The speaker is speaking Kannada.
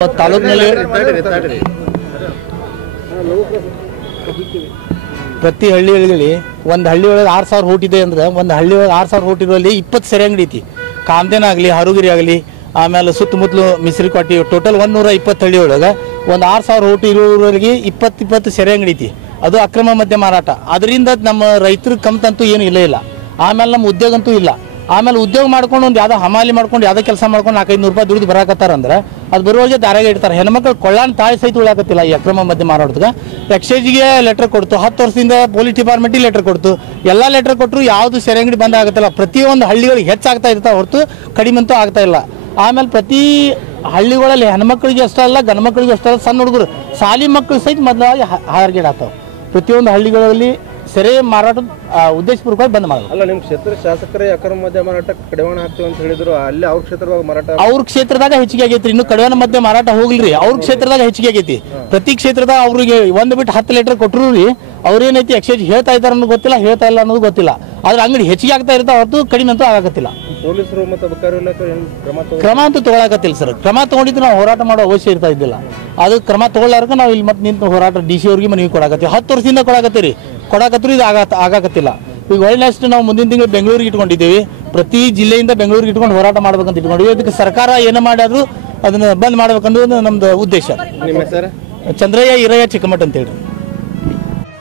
ತಾಲೂಕಿನಲ್ಲಿ ಪ್ರತಿ ಹಳ್ಳಿಗಳಲ್ಲಿ ಒಂದು ಹಳ್ಳಿ ಒಳಗೆ 6,000 ಓಟ್ ಇದೆ ಅಂದ್ರೆ ಒಂದು ಹಳ್ಳಿ ಒಳಗೆ 6,000 ಓಟ್ ಇರೋಲ್ಲಿ 20 ಸೆರೆ ಅಂಗಡಿ ಐತಿ. ಕಾಮದೇನ ಆಗಲಿ, ಹರುಗಿರಿ ಆಗಲಿ, ಆಮೇಲೆ ಸುತ್ತಮುತ್ತಲು ಮಿಸ್ರಿಕೋಟಿ, ಟೋಟಲ್ 120 ಹಳ್ಳಿ ಒಳಗೆ ಒಂದು 6,000 ಓಟ್ ಇರೋರಿಗೆ 20 ಸೆರೆ ಅಂಗಡಿ ಐತಿ. ಅದು ಅಕ್ರಮ ಮದ್ಯ ಮಾರಾಟ. ಅದರಿಂದ ನಮ್ಮ ರೈತರ ಕಮ್ತಂತೂ ಏನು ಇಲ್ಲ. ಆಮೇಲೆ ನಮ್ಮ ಉದ್ಯೋಗ ಅಂತೂ ಇಲ್ಲ. ಆಮೇಲೆ ಉದ್ಯೋಗ ಮಾಡ್ಕೊಂಡು ಒಂದು ಯಾವುದೋ ಹಮಾಲಿ ಮಾಡ್ಕೊಂಡು ಯಾವುದೋ ಕೆಲಸ ಮಾಡ್ಕೊಂಡು 400-500 ರೂಪಾಯಿ ದುಡಿದು ಬರಾಕತ್ತಾರಂದ್ರೆ ಅದು ಬರುವಾಗೆ ದಾರಾಗ ಇಡ್ತಾರೆ. ಹೆಣ್ಮಕ್ಳು ಕೊಳ್ಳಾನ್ ತಾಯಿ ಸಹಿತ ಉಳಾಕತ್ತಿಲ್ಲ ಈ ಅಕ್ರಮ ಮದ್ಯ ಮಾರಾಟದಾಗ. ಎಕ್ಸೈಜ್ಗೆ ಲೆಟರ್ ಕೊಡ್ತು, 10 ವರ್ಷದಿಂದ ಪೊಲೀಸ್ ಡಿಪಾರ್ಟ್ಮೆಂಟಿಗೆ ಲೆಟರ್ ಕೊಡ್ತು, ಎಲ್ಲ ಲೆಟರ್ ಕೊಟ್ಟರು ಯಾವುದು ಸೆರೆ ಅಂಗಡಿ ಬಂದ್ ಆಗುತ್ತಿಲ್ಲ. ಪ್ರತಿಯೊಂದು ಹಳ್ಳಿಗಳಿಗೆ ಹೆಚ್ಚಾಗ್ತಾ ಇರ್ತಾವೆ ಹೊರತು ಕಡಿಮೆ ಅಂತೂ ಆಗ್ತಾ ಇಲ್ಲ. ಆಮೇಲೆ ಪ್ರತಿ ಹಳ್ಳಿಗಳಲ್ಲಿ ಹೆಣ್ಮಕ್ಳಿಗೆ ಅಷ್ಟೇ ಅಲ್ಲ, ಗಂಡು ಮಕ್ಕಳಿಗೆ ಅಷ್ಟೇ ಅಲ್ಲ, ಸಣ್ಣ ಹುಡುಗರು ಸಾಲಿ ಮಕ್ಕಳು ಸಹಿತ ಮೊದಲಾಗಿ ಹಾರ್ಗೇಡಾಗ್ತಾವೆ. ಪ್ರತಿಯೊಂದು ಹಳ್ಳಿಗಳಲ್ಲಿ ಸೆರೆ ಮಾರಾಟ ಉದ್ದೇಶಪೂರ್ವಕವಾಗಿ ಬಂದ್ ಮಾಡೋದು. ಅಲ್ಲ, ನಿಮ್ಮ ಕ್ಷೇತ್ರ ಶಾಸಕರೇ ಅಕ್ರಮ ಮದ್ಯ ಮಾರಾಟ ಕಡಿವಾಣ ಹಾಕ್ತೀವಿ ಅಂತ ಹೇಳಿದ್ರು. ಅಲ್ಲಿ ಅವ್ರ ಕ್ಷೇತ್ರದಾಗ ಮಾರಾಟ ಅವ್ರ ಕ್ಷೇತ್ರದಾಗ ಹೆಚ್ಚಿಗೆ ಆಗೈತ್ರಿ. ಇನ್ನು ಕಡಿವಾಣ ಮದ್ಯ ಮಾರಾಟ ಹೋಗ್ಲಿ, ಅವ್ರ ಕ್ಷೇತ್ರದಾಗ ಹೆಚ್ಚಿಗೆ ಆಗೈತಿ. ಪ್ರತಿ ಕ್ಷೇತ್ರದಾಗ ಅವ್ರಿಗೆ 1 ಬಿಟ್ಟು 10 ಲೀಟರ್ ಕೊಟ್ಟರು ರೀ, ಅವ್ರೇನೈತಿ ಎಕ್ಸೈಜ್ ಹೇಳ್ತಾ ಇದ್ದಾರೆ ಅನ್ನೋದು ಗೊತ್ತಿಲ್ಲ, ಹೇಳ್ತಾ ಇಲ್ಲ ಅನ್ನೋದು ಗೊತ್ತಿಲ್ಲ. ಆದ್ರೆ ಅಂಗಡಿ ಹೆಚ್ಚಿಗೆ ಆಗ್ತಾ ಇರ್ತಾವ ಹೊರತು ಕಡಿಮೆ ಅಂತೂ ಆಗತ್ತಿಲ್ಲ. ಪೊಲೀಸರು ಮತ್ತು ಅಧಿಕಾರಿ ಇಲಾಖೆ ಕ್ರಮ ಅಂತೂ ತಗೊಳಕತ್ತಿಲ್ಲ ಸರ್. ಕ್ರಮ ತಗೊಂಡಿದ್ದು ನಾವು ಹೋರಾಟ ಮಾಡೋ ಅವಶ್ಯ ಇರ್ತಾ ಇದ್ದಿಲ್ಲ. ಅದು ಕ್ರಮ ತಗೊಳ್ಳಾರ್ಕ ನಾವು ಇಲ್ಲಿ ಮತ್ತೆ ನಿಂತು ಹೋರಾಟ DC ಅವ್ರಿಗೆ ಮನವಿ ಕೊಡಾಕತ್ತೀವಿ. 10 ವರ್ಷದಿಂದ ಕೊಡಾಕತ್ತೀರಿ, ಕೊಡಾಕತ್ರು ಇದು ಆಗಾಕತ್ತಿಲ್ಲ. ಈಗ ಒಳ್ಳೆ ನೆಕ್ಸ್ಟ್ ನಾವು ಮುಂದಿನ ತಿಂಗಳು ಬೆಂಗಳೂರಿಗೆ ಇಟ್ಕೊಂಡಿದ್ದೀವಿ. ಪ್ರತಿ ಜಿಲ್ಲೆಯಿಂದ ಬೆಂಗಳೂರಿಗೆ ಇಟ್ಕೊಂಡು ಹೋರಾಟ ಮಾಡ್ಬೇಕಂತ ಇಟ್ಕೊಂಡಿವಿ. ಅದಕ್ಕೆ ಸರ್ಕಾರ ಏನು ಮಾಡಿದ್ರು ಅದನ್ನ ಬಂದ್ ಮಾಡ್ಬೇಕನ್ನೋದು ನಮ್ದು ಉದ್ದೇಶ. ನಿಮ್ಮ ಹೆಸರು? ಚಂದ್ರಯ್ಯ ಈರಯ್ಯ ಚಿಕ್ಕಮಠ ಅಂತ ಹೇಳಿ.